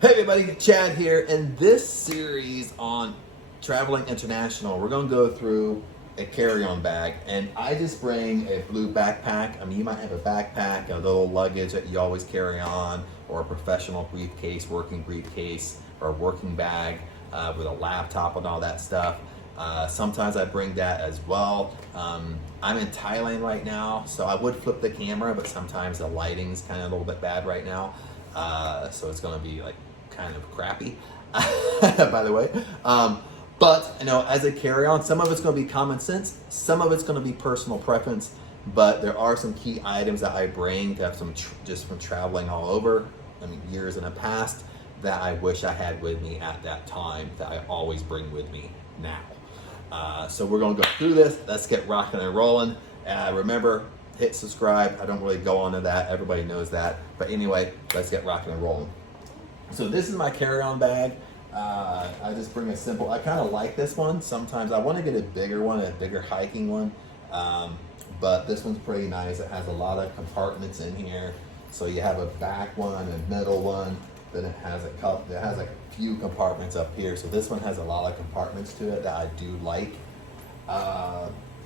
Hey everybody, Chad here. In this series on traveling international, we're going to go through a carry-on bag, and I just bring a blue backpack. I mean, you might have a backpack, a little luggage that you always carry on, or a professional briefcase, working briefcase, or a working bag with a laptop and all that stuff. Sometimes I bring that as well. I'm in Thailand right now, so I would flip the camera, but sometimes the lighting's kind of a little bit bad right now. So it's going to be like kind of crappy, by the way. But you know, as a carry-on, some of it's going to be common sense, some of it's going to be personal preference. But there are some key items that I bring to have some just from traveling all over, I mean, years in the past, that I wish I had with me at that time that I always bring with me now. So we're going to go through this. Let's get rocking and rolling. Remember, hit subscribe. I don't really go on to that. Everybody knows that. But anyway, let's get rocking and rolling. So this is my carry-on bag. I just bring a simple, I kind of like this one. Sometimes I want to get a bigger one, a bigger hiking one. But this one's pretty nice. It has a lot of compartments in here. So you have a back one, a middle one, then it has a few compartments up here. So this one has a lot of compartments to it that I do like.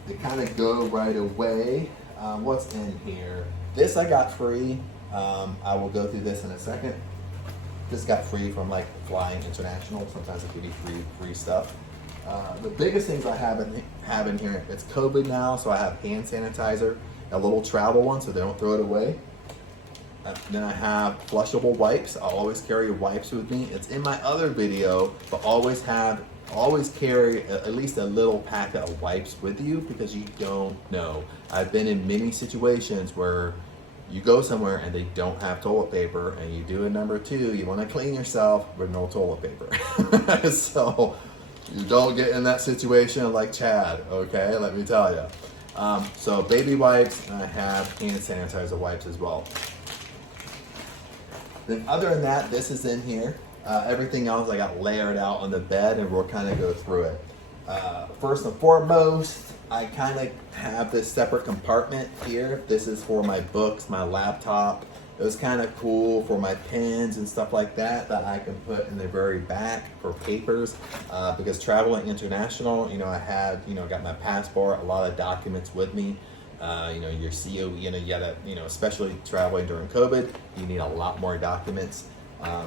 They kind of go right away. What's in here? This I got free. I will go through this in a second. This got free from like flying international. Sometimes it give you free stuff. The biggest things I have in here, it's COVID now, so I have hand sanitizer, a little travel one so they don't throw it away. Then I have flushable wipes. I'll always carry wipes with me. It's in my other video, but always carry at least a little packet of wipes with you because you don't know. I've been in many situations where you go somewhere and they don't have toilet paper, and you do a number two, you want to clean yourself with no toilet paper. So you don't get in that situation like Chad, okay? Let me tell you. So baby wipes, and I have hand sanitizer wipes as well. Then other than that, this is in here. Everything else I got layered out on the bed, and we'll kind of go through it. First and foremost, I kind of have this separate compartment here. This is for my books, my laptop. It was kind of cool for my pens and stuff like that I can put in the very back for papers. Because traveling international, you know, I had, you know, got my passport, a lot of documents with me. You know, your CO, you know, you gotta, you know, especially traveling during COVID, you need a lot more documents.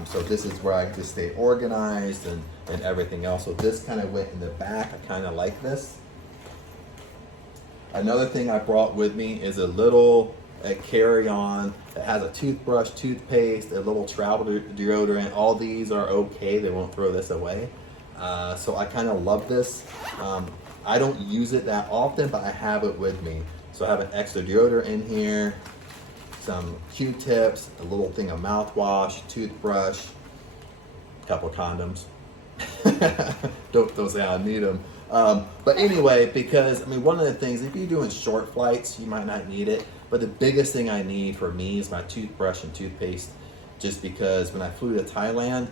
So this is where I just stay organized and everything else. So this kind of went in the back. I kind of like this. Another thing I brought with me is a carry-on that has a toothbrush, toothpaste, a little travel deodorant. All these are okay. They won't throw this away. So I kind of love this. I don't use it that often, but I have it with me. So I have an extra deodorant in here, some Q-tips, a little thing of mouthwash, toothbrush, a couple of condoms. don't say I need them. But anyway, because I mean, one of the things, if you're doing short flights, you might not need it. But the biggest thing I need for me is my toothbrush and toothpaste, just because when I flew to Thailand,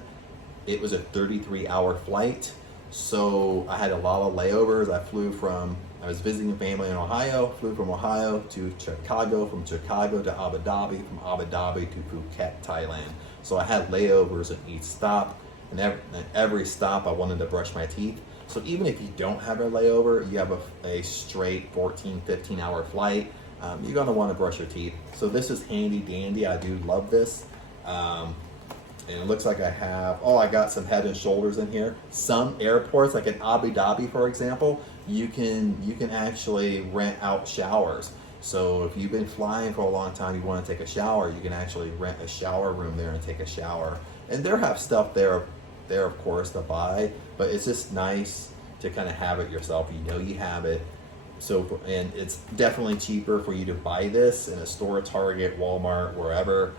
it was a 33-hour flight. So I had a lot of layovers. I was visiting family in Ohio, flew from Ohio to Chicago, from Chicago to Abu Dhabi, from Abu Dhabi to Phuket, Thailand. So I had layovers at each stop, and every stop I wanted to brush my teeth. So even if you don't have a layover, you have a straight 14, 15-hour flight, you're gonna wanna brush your teeth. So this is handy dandy. I do love this. And it looks like I got some Head and Shoulders in here. Some airports, like in Abu Dhabi, for example, you can actually rent out showers. So if you've been flying for a long time, you want to take a shower, you can actually rent a shower room there and take a shower. And they have stuff there of course to buy, but it's just nice to kind of have it yourself. You know you have it. So, and it's definitely cheaper for you to buy this in a store, Target, Walmart, wherever,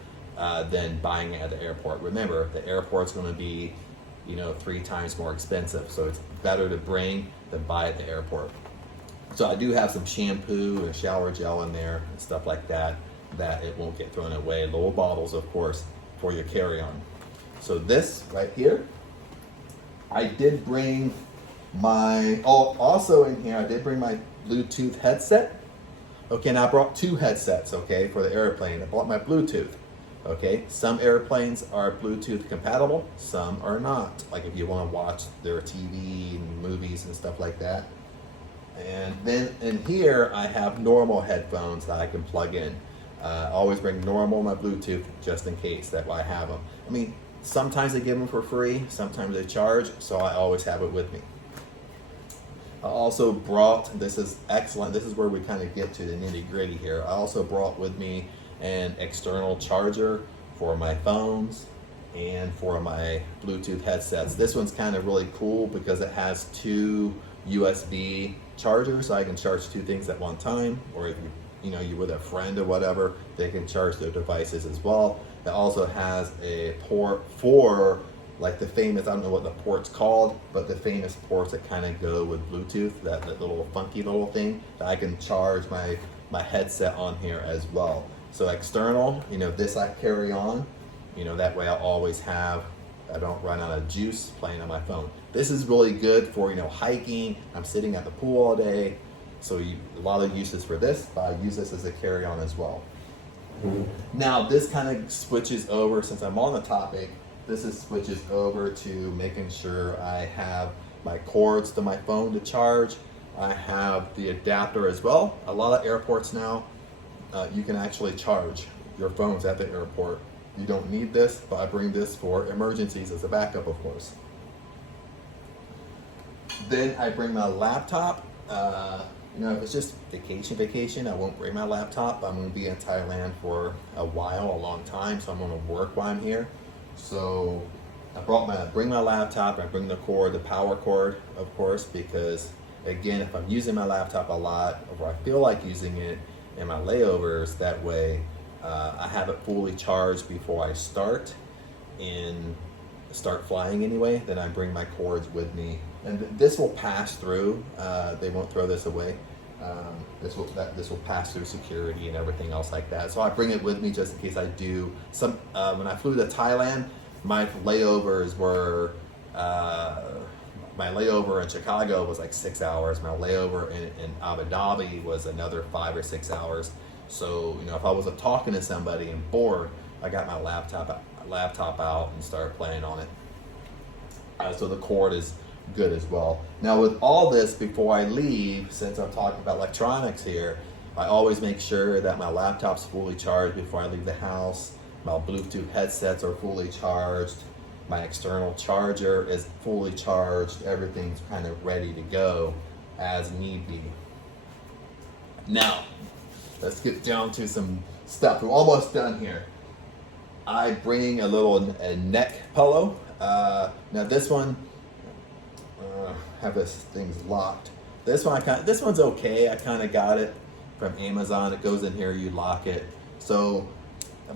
than buying it at the airport. Remember, the airport's going to be, you know, 3 times more expensive. So it's better to bring than buy at the airport. So I do have some shampoo and shower gel in there and stuff like that it won't get thrown away. Little bottles, of course, for your carry-on. So this right here, I did bring also in here, I did bring my Bluetooth headset. Okay, and I brought 2 headsets, okay, for the airplane. I brought my Bluetooth. Okay, some airplanes are Bluetooth compatible, some are not. Like if you want to watch their TV and movies and stuff like that. And then in here, I have normal headphones that I can plug in. Always bring normal my Bluetooth just in case that I have them. I mean, sometimes they give them for free, sometimes they charge, so I always have it with me. I also brought, this is excellent, this is where we kind of get to the nitty gritty here. I also brought with me an external charger for my phones and for my Bluetooth headsets. This one's kind of really cool because it has two USB chargers, so I can charge two things at one time, or if you're with a friend or whatever, they can charge their devices as well. It also has a port for like the famous, I don't know what the port's called, but the famous ports that kind of go with Bluetooth, that little funky little thing that I can charge my headset on here as well. So external, this I carry on, that way I always have, I don't run out of juice playing on my phone. This is really good for, hiking. I'm sitting at the pool all day. So a lot of uses for this, but I use this as a carry-on as well. Now this kind of switches over, since I'm on the topic, switches over to making sure I have my cords to my phone to charge. I have the adapter as well. A lot of airports now, you can actually charge your phones at the airport. You don't need this, but I bring this for emergencies as a backup, of course. Then I bring my laptop. If it's just vacation, I won't bring my laptop. I'm going to be in Thailand for a long time, so I'm going to work while I'm here. So I bring my laptop, I bring the power cord, of course, because again, if I'm using my laptop a lot, or I feel like using it in my layovers, that way I have it fully charged before I start flying anyway. Then I bring my cords with me, and this will pass through. They won't throw this away. This will pass through security and everything else like that. So I bring it with me just in case I do some. When I flew to Thailand, my layovers were my layover in Chicago was like 6 hours. My layover in Abu Dhabi was another 5 or 6 hours. So if I was talking to somebody and bored, I got my laptop out and started playing on it. So the cord is good as well. Now with all this, before I leave, since I'm talking about electronics here, I always make sure that my laptop's fully charged before I leave the house. My Bluetooth headsets are fully charged. My external charger is fully charged. Everything's kind of ready to go as need be. Now, let's get down to some stuff. We're almost done here. I bring a neck pillow. Now this one, have this thing's locked. This one's okay. I kind of got it from Amazon. It goes in here, you lock it. So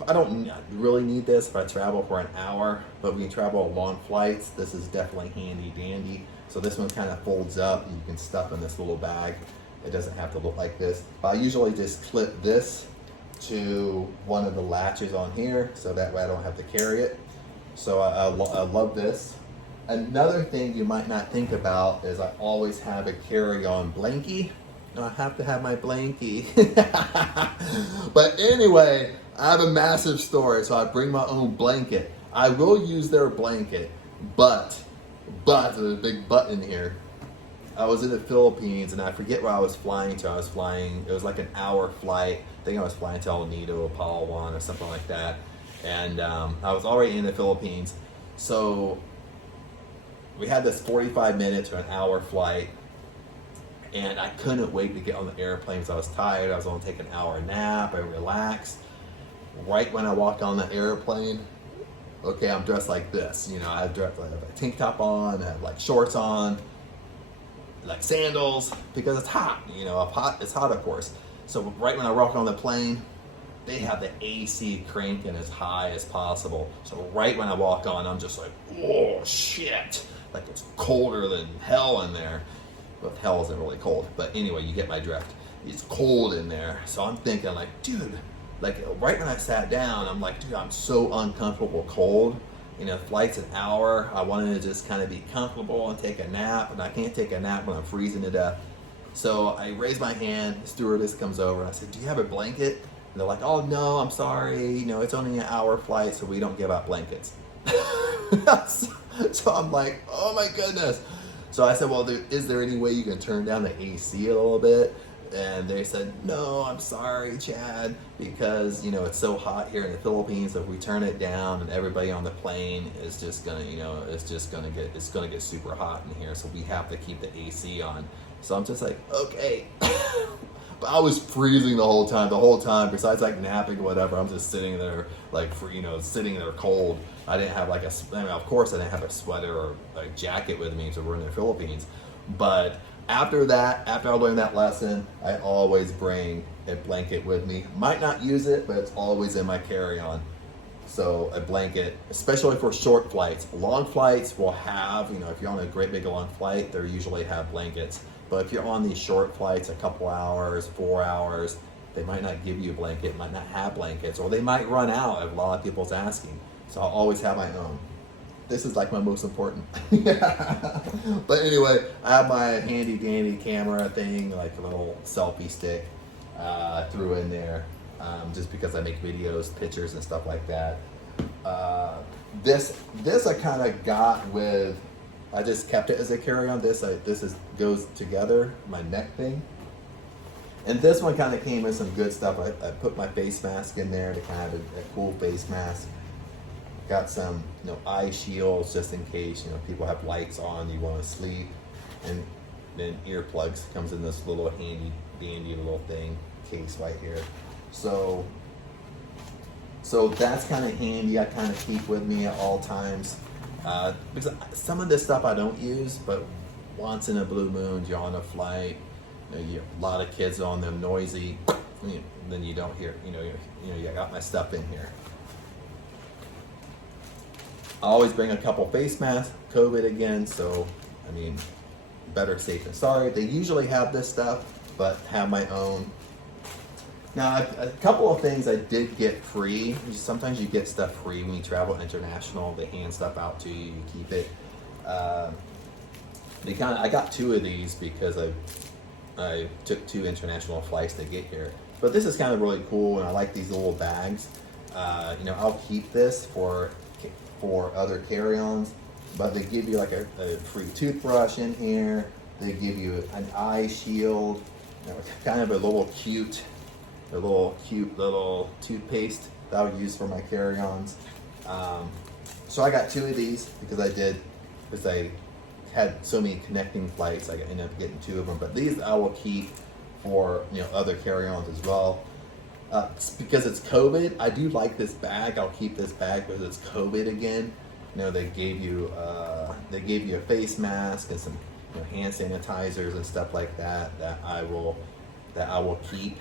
I don't really need this if I travel for an hour, but when you travel long flights, this is definitely handy dandy. So this one kind of folds up and you can stuff in this little bag. It doesn't have to look like this. But I usually just clip this to one of the latches on here, so that way I don't have to carry it. So I love this. Another thing you might not think about is I always have a carry-on blankie. I have to have my blankie. But anyway, I have a massive storage, so I bring my own blanket. I will use their blanket, but there's a big but in here. I was in the Philippines and I forget where I was flying to. It was like an hour flight. I think I was flying to El Nido, Palawan or something like that. And I was already in the Philippines. So we had this 45 minutes or an hour flight. And I couldn't wait to get on the airplane because I was tired. I was going to take an hour nap and relax. Right when I walked on the airplane, okay, I'm dressed like this. I have a tank top on, I have like shorts on, like sandals, because it's hot. It's hot, of course. So right when I walk on the plane, they have the AC cranking as high as possible. So right when I walk on, I'm just like, oh shit, like it's colder than hell in there. Well, hell isn't really cold, but anyway, you get my drift. It's cold in there. So I'm thinking like, dude, like right when I sat down, I'm like, dude, I'm so uncomfortable cold. Flight's an hour. I wanted to just kind of be comfortable and take a nap, and I can't take a nap when I'm freezing to death. So I raise my hand, the stewardess comes over, and I said, do you have a blanket? they're like, oh no, I'm sorry, you know, it's only an hour flight, so we don't give out blankets. So I'm like, oh my goodness. So I said, well, is there any way you can turn down the AC a little bit? And they said, no, I'm sorry, Chad, because, you know, it's so hot here in the Philippines. If we turn it down and everybody on the plane is just gonna, you know, it's gonna get super hot in here. So we have to keep the AC on. So I'm just like, okay. But I was freezing the whole time. Besides like napping or whatever, I'm just sitting there like, sitting there cold. I didn't have like of course I didn't have a sweater or a jacket with me, so we're in the Philippines. But after I learned that lesson, I always bring a blanket with me. Might not use it, but it's always in my carry-on. So a blanket, especially for short flights. Long flights will have, you know, if you're on a great big long flight, they usually have blankets. But if you're on these short flights, a couple hours, 4 hours, they might not give you a blanket, might not have blankets, or they might run out if a lot of people's asking. So I'll always have my own. This is like my most important. But anyway, I have my handy dandy camera thing, like a little selfie stick, threw in there, just because I make videos, pictures, and stuff like that. This I kind of got with. I just kept it as a carry-on. This goes together, my neck thing. And this one kind of came with some good stuff. I put my face mask in there to kind of have a cool face mask. Got some, you know, eye shields just in case, you know, people have lights on, you want to sleep. And then earplugs. Comes in this little handy dandy little thing, case right here. So that's kind of handy. I kind of keep with me at all times. Because some of this stuff I don't use, but once in a blue moon, you're on a flight, you know, a lot of kids on them noisy, then you don't hear, you got my stuff in here. I always bring a couple face masks, COVID again, so, I mean, better safe than sorry. They usually have this stuff, but have my own. Now, a couple of things I did get free. Sometimes you get stuff free when you travel international. They hand stuff out to you, you keep it. I got 2 of these because I took 2 international flights to get here. But this is kind of really cool, and I like these little bags. I'll keep this for other carry-ons, but they give you like a free toothbrush in here. They give you an eye shield, kind of a little cute little toothpaste that I would use for my carry-ons. So I got 2 of these because I had so many connecting flights. I ended up getting 2 of them, but these I will keep for other carry-ons as well. Because it's COVID, I do like this bag. I'll keep this bag because it's COVID again. They gave you a face mask and some hand sanitizers and stuff like that I will keep.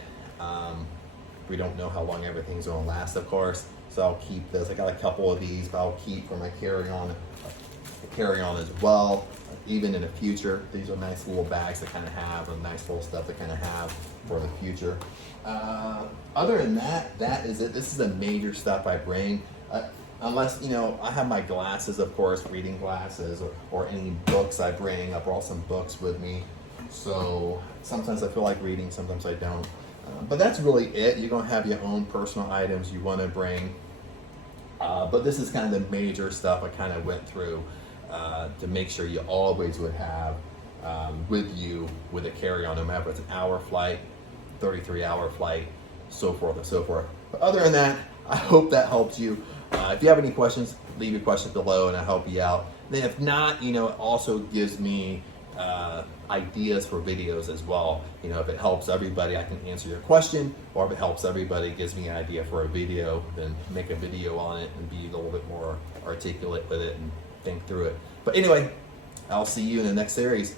We don't know how long everything's going to last, of course, so I'll keep this. I got a couple of these, but I'll keep for my carry-on as well. Even in the future, these are nice little bags to kind of have, and nice little stuff to kind of have for the future. Other than that is it. This is the major stuff I bring. Unless, I have my glasses, of course, reading glasses, or any books I bring. I brought some books with me. So sometimes I feel like reading, sometimes I don't. But that's really it. You're going to have your own personal items you want to bring. But this is kind of the major stuff I kind of went through to make sure you always would have with you with a carry-on, no matter if it's an hour flight, 33-hour flight, so forth and so forth. But other than that, I hope that helped you. If you have any questions, leave your questions below and I'll help you out. Then if not, it also gives me ideas for videos as well. If it helps everybody, I can answer your question, or if it helps everybody, gives me an idea for a video, then make a video on it and be a little bit more articulate with it and think through it. But anyway, I'll see you in the next series.